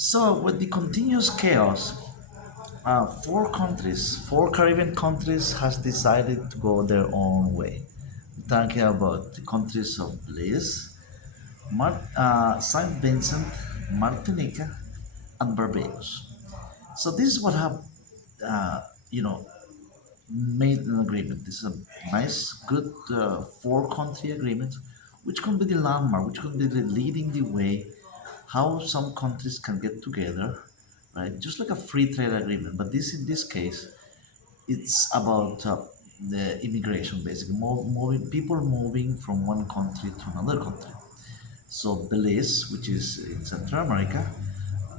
So, with the continuous chaos, four Caribbean countries has decided to go their own way. We're talking about the countries of Belize, Saint Vincent, Martinica, and Barbados. So this is what have uh, you know made an agreement. This is a nice, good four-country agreement, which can be the landmark, which can be the leading the way how some countries can get together, right? Just like a free trade agreement, but this in this case, it's about the immigration, basically, moving people moving from one country to another country. So Belize, which is in Central America,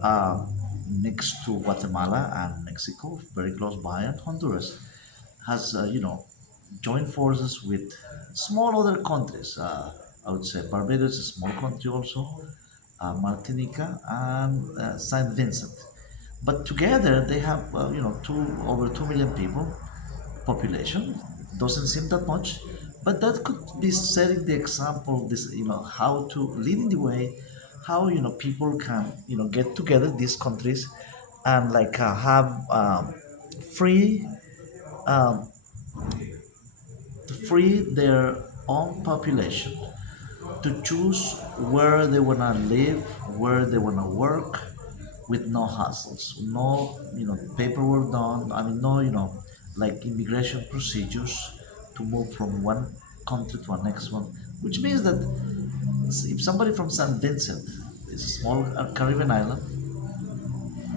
uh, next to Guatemala and Mexico, very close by, and Honduras, has joined forces with small other countries. I would say Barbados is a small country also, Martinica and Saint Vincent. But together they have over 2 million people population. Doesn't seem that much, but that could be setting the example. This how to leading the way, how people can get together these countries, and like have free um, to free their own population to choose where they want to live, where they want to work, with no hassles, no paperwork done. I mean, no like immigration procedures to move from one country to the next one. Which means that if somebody from St. Vincent, is a small Caribbean island,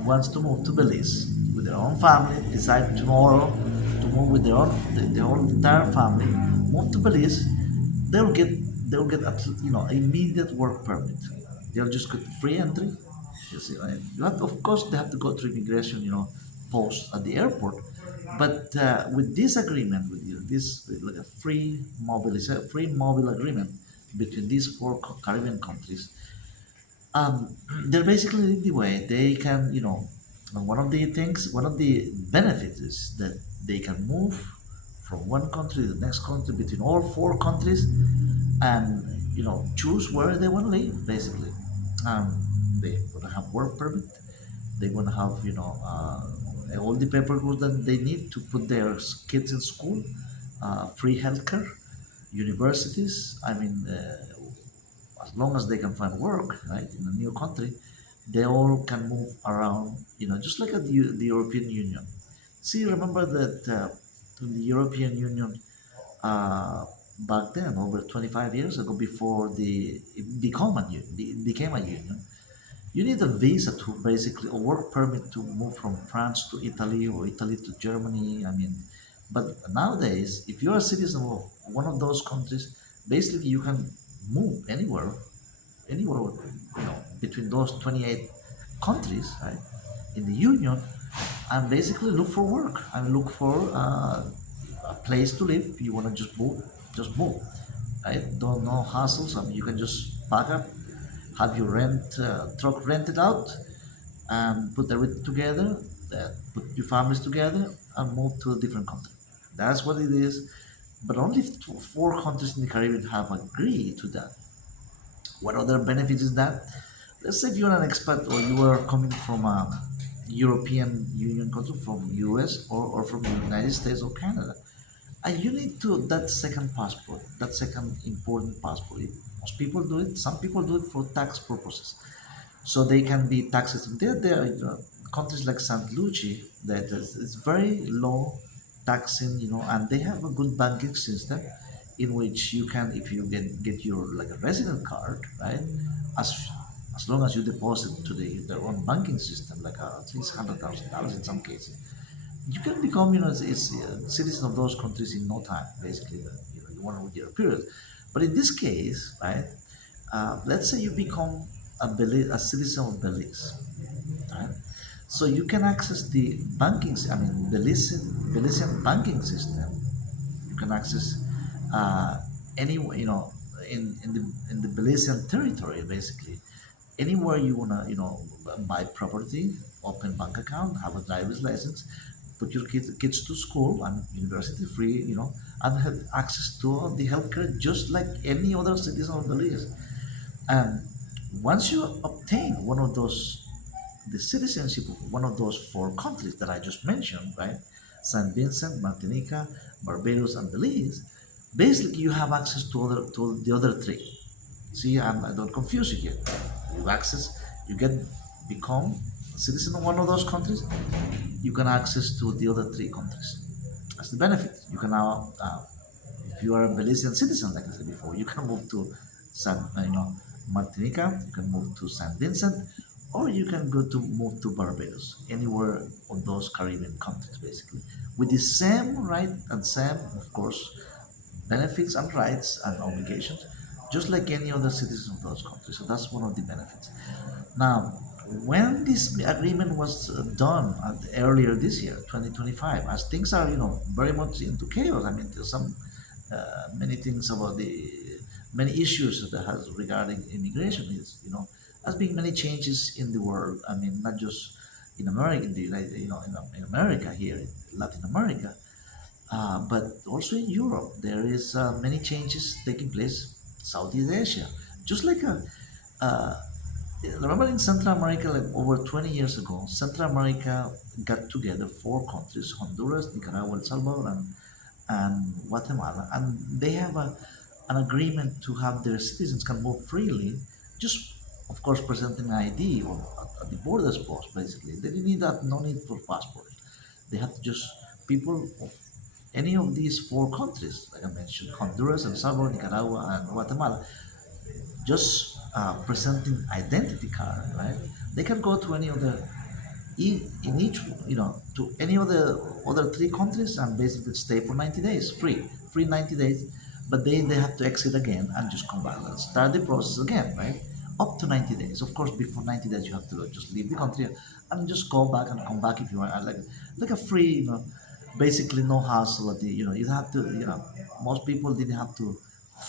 wants to move to Belize with their own family, decide tomorrow to move with their own entire family, move to Belize, they'll get they'll get immediate work permit. They'll just get free entry. You see, right? Of course, they have to go through immigration, post at the airport. But with this agreement, with this like a free mobile agreement between these four Caribbean countries, they're basically the way they can, one of the benefits is that they can move from one country to the next country between all four countries, and choose where they want to live. Basically, they want to have work permit. They want to have all the paperwork that they need to put their kids in school, free healthcare, universities. I mean, as long as they can find work, right, in a new country, they all can move around, just like at the European Union. See, remember that in the European Union, back then, over 25 years ago, before it became a union, you need a visa to basically, a work permit to move from France to Italy or Italy to Germany. I mean, but nowadays, if you're a citizen of one of those countries, basically you can move anywhere, between those 28 countries, right, in the union, and basically look for work and look for a place to live. You want to just move, right? Don't no hassles. I mean, you can just pack up, have your truck rented out, and put everything together, put your families together, and move to a different country. That's what it is. But only four countries in the Caribbean have agreed to that. What other benefits is that? Let's say if you're an expat or you are coming from a European Union country, from US or from the United States or Canada, and you need to that second passport, that second important passport. Most people do it. Some people do it for tax purposes, so they can be taxed. There are countries like St. Lucia that is very low taxing, and they have a good banking system in which you can, if you get your like a resident card, right, as as long as you deposit to their own banking system, like at least $100,000 in some cases, you can become, citizen of those countries in no time, basically, in 1 year period. But in this case, right, let's say you become a citizen of Belize, right? So you can access the Belizean banking system. You can access uh, any, in the Belizean territory, basically, anywhere you wanna, buy property, open bank account, have a driver's license, put your kids to school and university free, and have access to the healthcare just like any other citizen of Belize. And once you obtain one of those the citizenship of one of those four countries that I just mentioned, right? St. Vincent, Martinica, Barbados, and Belize. Basically, you have access to the other three. See, I don't confuse you here. You have access, you get become a citizen of one of those countries, you can access to the other three countries. That's the benefit. You can now, if you are a Belizean citizen, like I said before, you can move to Martinica, you can move to Saint Vincent, or you can go to move to Barbados, anywhere of those Caribbean countries, basically, with the same right and same, of course, benefits and rights and obligations, just like any other citizen of those countries. So that's one of the benefits. Now, when this agreement was done earlier this year, 2025, as things are, very much into chaos. I mean, there's some many things about the many issues that has regarding immigration is, has been many changes in the world. I mean, not just in America, in the United, in America here, in Latin America, but also in Europe, there is many changes taking place. Southeast Asia, just like uh, remember in Central America, like over 20 years ago, Central America got together four countries: Honduras, Nicaragua, El Salvador, and Guatemala, and they have an agreement to have their citizens can move freely, just of course presenting an ID or at the borders post. Basically, they didn't need that, no need for passports. They have to just people any of these four countries, like I mentioned, Honduras, El Salvador, Nicaragua, and Guatemala, just presenting identity card, right? They can go to any other, in each, to any of the other three countries and basically stay for 90 days, free 90 days, but they have to exit again and just come back and start the process again, right? Up to 90 days. Of course, before 90 days, you have to just leave the country and just go back and come back if you want, like a free, basically no hassle at the, you have to, most people didn't have to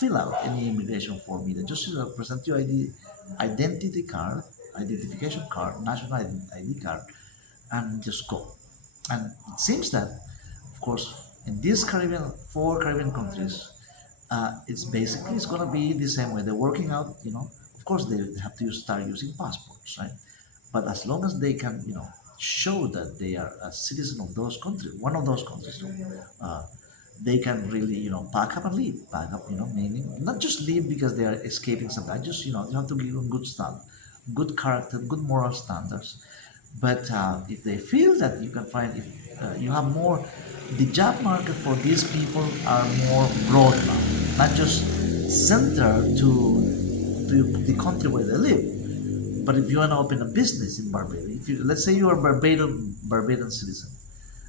fill out any immigration form either. Just present your identity card, identification card, national ID card, and just go. And it seems that, of course, in these four Caribbean countries, it's gonna be the same way. They're working out, Of course, they have to start using passports, right? But as long as they can, show that they are a citizen of those countries, one of those countries, uh, they can really, pack up and leave. Pack up, meaning not just leave because they are escaping something. Just, you have to give them good stuff, good character, good moral standards. But if they feel that you can find, if you have more, the job market for these people are more broad now, not just centered to the country where they live. But if you want to open a business in Barbados, if you, let's say you are a Barbadian citizen,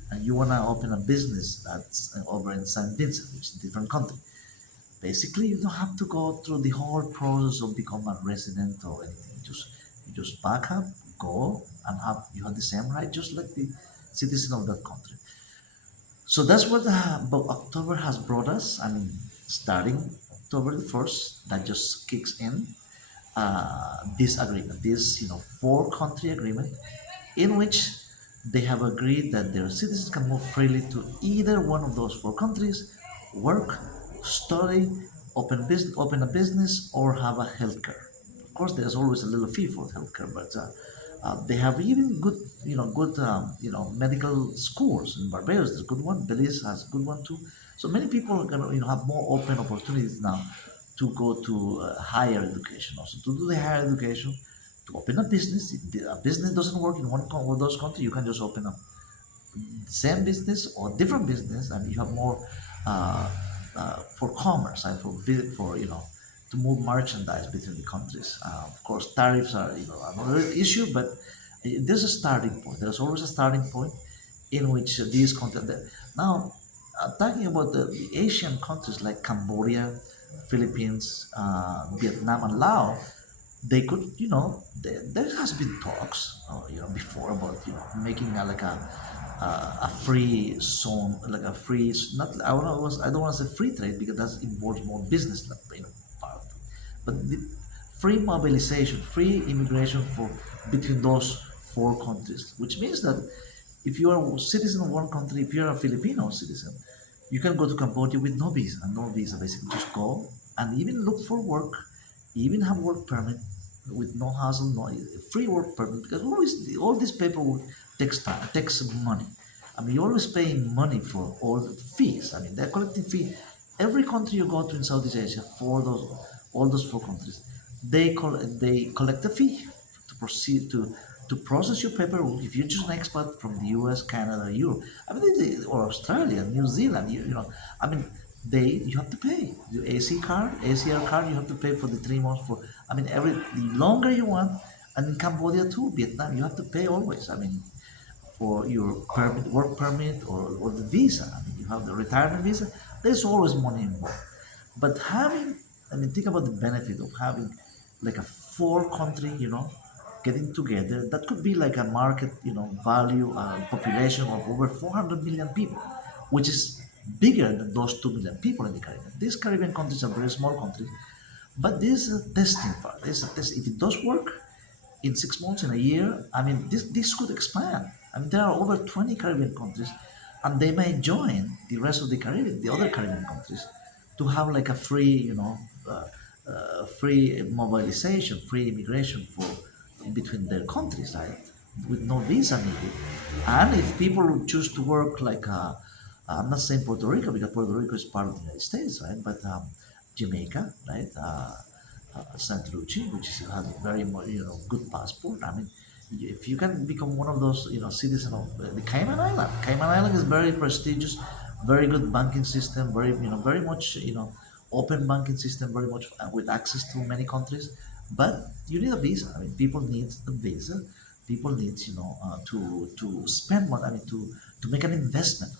and you want to open a business that's over in St. Vincent, which is a different country, basically you don't have to go through the whole process of become a resident or anything. You just back up, go, and you have the same right, just like the citizen of that country. So that's what October has brought us. I mean, starting October the 1st, that just kicks in this agreement, this four-country agreement, in which they have agreed that their citizens can move freely to either one of those four countries, work, study, open a business, or have a healthcare. Of course, there's always a little fee for healthcare, but they have even good medical schools in Barbados. There's a good one. Belize has a good one too. So many people are gonna, have more open opportunities now to go to higher education, also to do the higher education, to open a business. If a business doesn't work in one of those countries, you can just open up same business or different business, and you have more for commerce and for to move merchandise between the countries. Of course, tariffs are another issue, but there's a starting point. There's always a starting point in which these countries. Now, talking about the Asian countries like Cambodia, Philippines, Vietnam, and Laos, they could, there has been talks, before about, making a free zone, like a free, not, I don't want to say free trade because that involves more business, like, part of it. But the free mobilization, free immigration for between those four countries, which means that if you are a citizen of one country, if you're a Filipino citizen, you can go to Cambodia with no visa, basically just go and even look for work, even have work permit, with no hassle, no free work permit, because always all this paperwork takes time, takes money. I mean, you're always paying money for all the fees. I mean, they're collecting fee. Every country you go to in Southeast Asia, for those all those four countries, they collect a fee to proceed to process your paperwork. If you're just an expat from the U.S., Canada, Europe, I mean, or Australia, New Zealand, I mean, you have to pay your AC card, ACR card. You have to pay for the 3 months for. I mean, the longer you want, and in Cambodia too, Vietnam, you have to pay always. I mean, for your permit, work permit, or the visa. I mean, you have the retirement visa. There's always money involved. But I mean, think about the benefit of having like a four country, getting together. That could be like a market, value, population of over 400 million people, which is bigger than those 2 million people in the Caribbean. These Caribbean countries are very small countries, but this is a testing part. This is a test. If it does work, in 6 months, in a year, I mean, this could expand. I mean, there are over 20 Caribbean countries, and they may join the rest of the Caribbean, the other Caribbean countries, to have like a free, free mobilization, free immigration for between their countries, right? With no visa needed. And if people choose to work like, I'm not saying Puerto Rico because Puerto Rico is part of the United States, right? But Jamaica, right? Saint Lucia, which has a very good passport. I mean, if you can become one of those citizen of the Cayman Island. Cayman Island is very prestigious, very good banking system, very much open banking system, very much with access to many countries. But you need a visa. I mean, people need a visa. People need to spend money. I mean, to make an investment.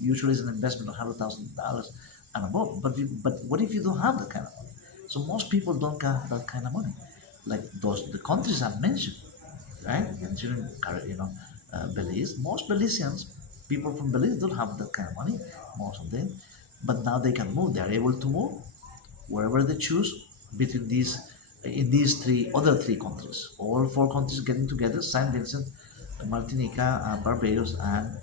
Usually it's an investment of $100,000 and above. But what if you don't have that kind of money? So most people don't have that kind of money, like the countries I mentioned, right? Mentioning Belize. Most Belizeans, people from Belize don't have that kind of money, most of them, but now they can move. They are able to move wherever they choose between these other three countries. All four countries getting together: Saint Vincent, Martinica, Barbados, and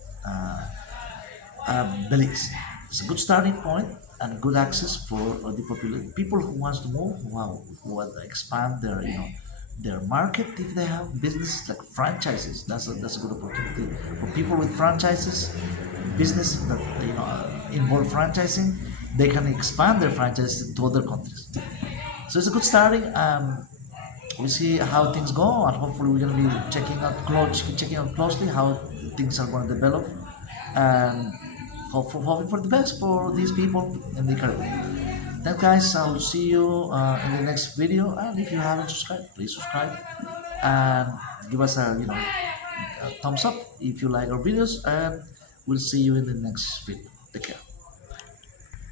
Belize. It's a good starting point and good access for the population, people who wants to move, who want to expand their market. If they have business like franchises, that's a good opportunity for people with franchises, business that involve franchising. They can expand their franchises to other countries. So it's a good starting. We see how things go, and hopefully we're going to be checking out closely how things are going to develop, and hoping for the best for these people in the Caribbean. Then, guys, I'll see you in the next video. And if you haven't subscribed, please subscribe and give us a thumbs up if you like our videos. And we'll see you in the next video. Take care.